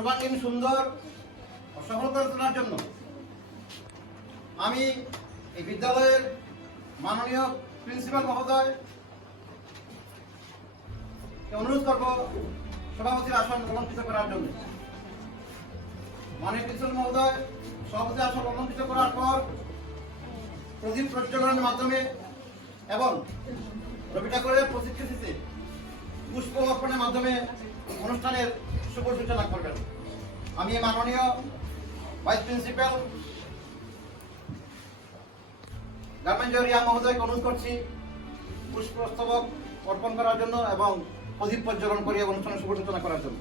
সর্বাঙ্গীন সুন্দর ও সফল করে তোলার জন্য আমি এই বিদ্যালয়ের মাননীয় প্রিন্সিপাল মহোদয় অনুরোধ করব সভাপতির আসন অলঙ্কৃত করার জন্য। মাননীয় প্রিন্সিপাল মহোদয় সভাপতির আসন অলঙ্কৃত করার পর প্রদীপ প্রজ্বলনের মাধ্যমে এবং রবি ঠাকুরের প্রতিকৃতিতে পুষ্প অর্পণের মাধ্যমে অনুষ্ঠানের শুভ সূচনা করবেন। আমি মাননীয় ভাইস প্রিন্সিপাল গার্মেন্টর রিয়া মহোদয়কে অনুরোধ করছি পুষ্পস্তবক অর্পণ করার জন্য এবং প্রদীপ প্রজ্বলন করে অনুষ্ঠানের শুভ সূচনা করার জন্য।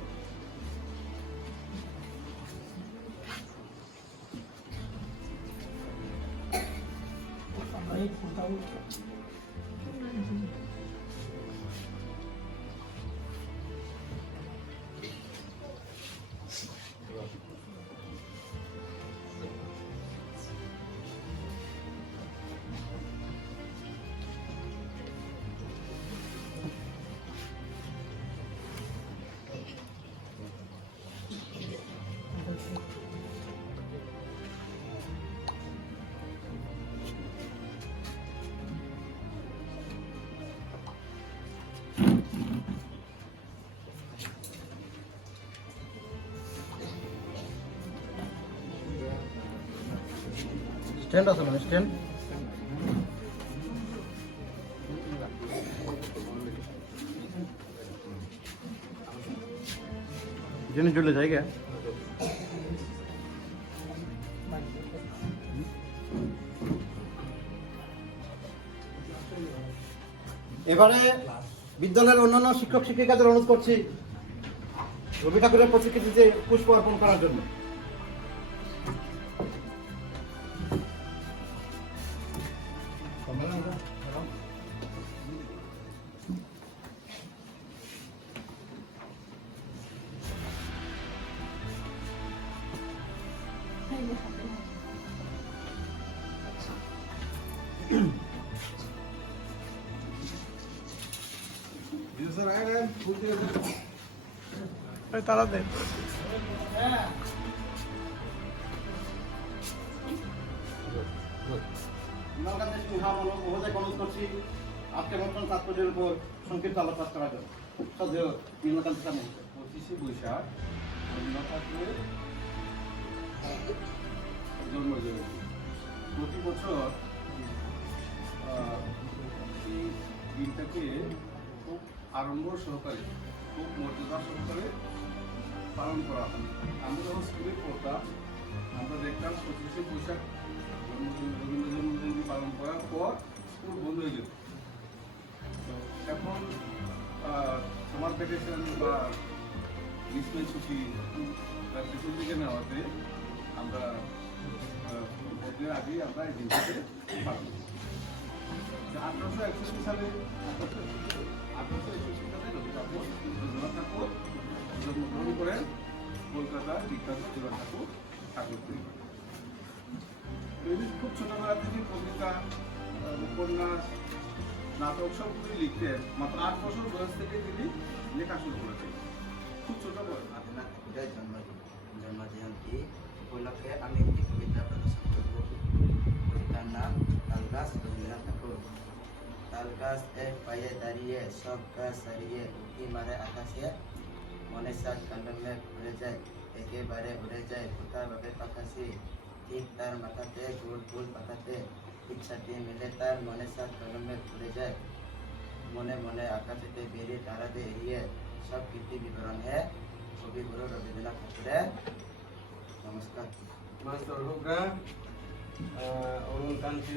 স্ট্যান্ড আছে না? স্ট্যান্ড জেনে চলে জায়গা এবারে বিদ্যালয়ের অন্যান্য শিক্ষক শিক্ষিকাদের অনুরোধ করছি রবি ঠাকুরের প্রতিকৃতিতে পুষ্প অর্পণ করার জন্য। তারা দেন আজকের অনুষ্ঠান তাৎপর্যের উপর সংক্ষিপ্ত আলোচনা করার জন্য। 25শে বৈশাখ রবীন্দ্রনাথ ঠাকুরের জন্মজয়ন্তী। প্রতি বছর এই দিনটাকে খুব আড়ম্বর সহকারে, খুব মর্যাদা সহকারে পালন করা হয়। আমরা যখন স্কুলে পড়তাম আমরা দেখতাম 25শে বৈশাখ রবীন্দ্র জন্মজয়ন্তী পালন করার পর স্কুল বন্ধ হয়ে যেত। তো এখন সামার ভ্যাকেশন বা গ্রীষ্মের ছুটি পিছন দিকে নেওয়াতে আমরা ভোটের আগেই আমরা এই দিনটাকে পালন করি। 1861 সালে রবীন্দ্রনাথ ঠাকুর জন্মগ্রহণ করেন কলকাতার বিখ্যাত রবীন্দ্রনাথ ঠাকুর পরিবার। খুব ছোটবেলা থেকে কবিতা, উপন্যাস, নাটক সবগুলি লিখতেন। মাত্র 8 বছর বয়স থেকে তিনি লেখা শুরু করেছেন। খুব ছোট বয়স। রবীন্দ্রনাথ ঠাকুরের জন্মজয়ন্তী উপলক্ষে আমি একটি কবিতা প্রদর্শন করব। কবিতার নাম তালগাছ রবীন্দ্রনাথ ঠাকুর। তালগাছ এক পায়ে দাঁড়িয়ে সব গাছ সারিয়ে উঁকি মারে আকাশে, মনের সাথ কলমে ঘুরে যায় একেবারে উড়ে যায় কোথাভাবে পাখাসি। ঠিক তার মাথাতে গোল গোল পাতাতে ইচ্ছাটি মিলে তার মনের সাথ কলমে ঘুরে যায় মনে মনে আকাশেতে বেরিয়ে তারাতে এড়িয়ে সব কীর্তি বিবরণ হে কবিগুরু রবীন্দ্রনাথ ঠাকুরের। নমস্কার। মাস্টার হোগা অরুণ কান্তি